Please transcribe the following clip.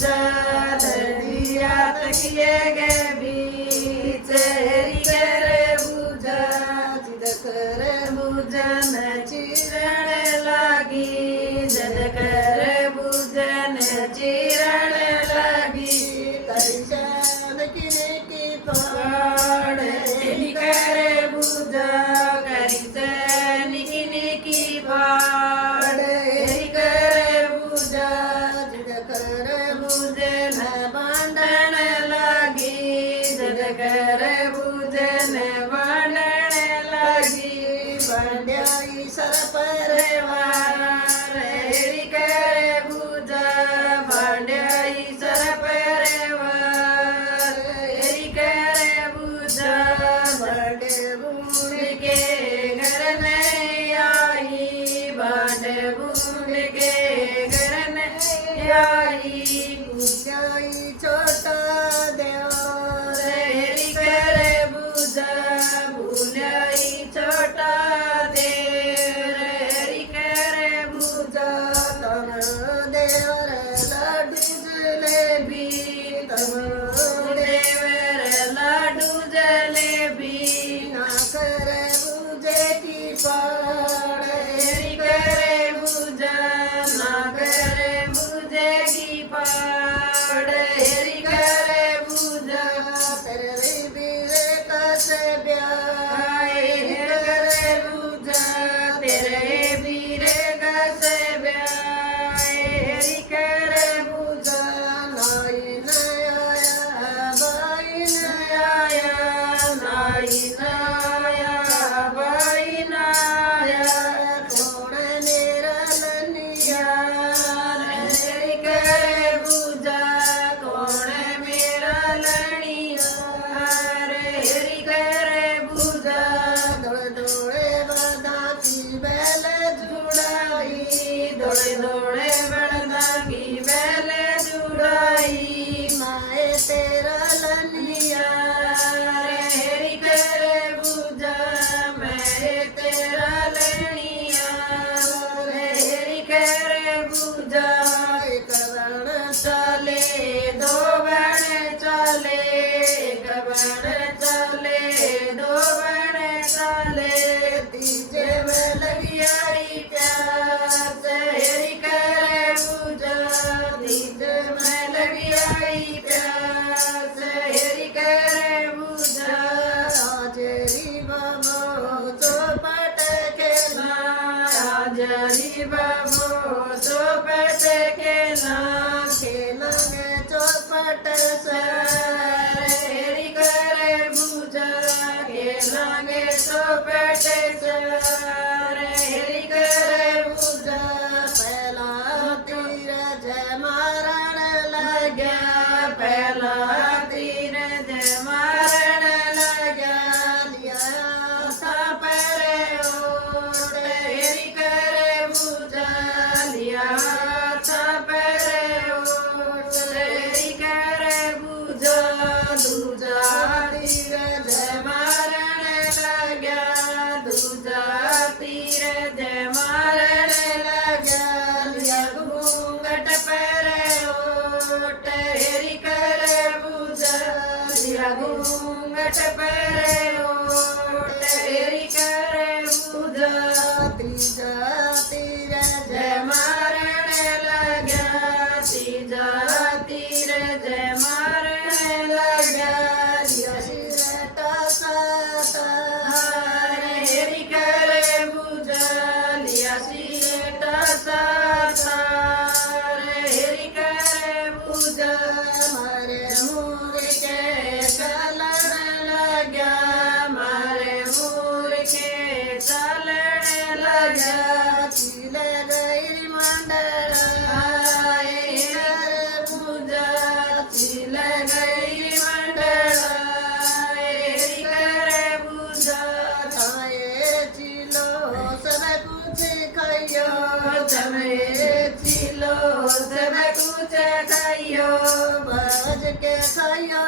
पूजा दर्दिया तकिए गे बीच हेरी करे पूजा जिद करे पूजन चिरण लागी जद करे पूजन चिरण लागी दर्शन किने की पाड़ हेरी करे पूजा करी सन किने की पाड़ हेरी करे पूजा जिद करे पूजन बांधन लागी जद करे पूजन बांधन लागी बांध्याई सर परिवार हेरी करे पूजा बांध्याई सर परिवार हेरी करे पूजा बांधे बूढ़ के घर में आई बांधे बूढ़ के घर में आई पूजाई छोटा देव हेरी करे पूजा भूलाई छोटा देव हेरी करे पूजा तम देवर लाडू जलेबी तम देवर लाडू जलेबी ना करे पूजे की पाड़ हेरी करे पूजा ना करे पूजे की पाड़ हेरी करे पूजा तेरे बीरे कसे ब्याह हेरी करे पूजा तेरे बीरे कसे ब्याह हेरी करे पूजा नाई नया बाई नया नाई नया बाई नया कौन मेरा लनिया हेरी करे पूजा कौन मेरा लनिया हेरी करे पूजा दौड़ दौड़े बदा की बैल जुड़ाई दौड़े दौड़े बदा की बैल जुड़ाई माए तेरा लनिया हेरी करे पूजा मैं तेरा लनिया हेरी करे पूजा एक बण चले दो बण चले एक बण चले दो बण चले तीजे में लगी आई प्यास हेरी करे पूजा तीजे में लगी आई प्यास हेरी करे पूजा हाजरी बाबो चौपट खेला हाजरी बाबो चौपट खेला खेलेंगे चौपट सर हेरी करे पूजा खेलेंगे चौपट सर हेरी करे पूजा पहला तीर जय मारण लगा पहला तीर जय मारण लगा लिया सा परे ओट हेरी करे पूजा लिया सा परे ओट हेरी करे पूजा दूजा तीर जय मारण लगा दूजा तीर जय मारण लगा लिया घूंघट परे ओट हेरी करे पूजा लिया घूंघट परे ओट हेरी करे पूजा तीजा तीर जय मारण लगा तीजा तीर जय मारण लगा लिया सिरटा साता हेरी करे पूजा लिया सिरटा साता हेरी करे पूजा मारे मूर के चलन लगा मारे मूर के चलन लगा चिले गई मंडल हेरी पूजा चिले गई मंडल हेरी करे पूजा थाए चिलो सब कुछ खाइयो तमे चिलो सब कुछ खाइयो बाज के खाइयो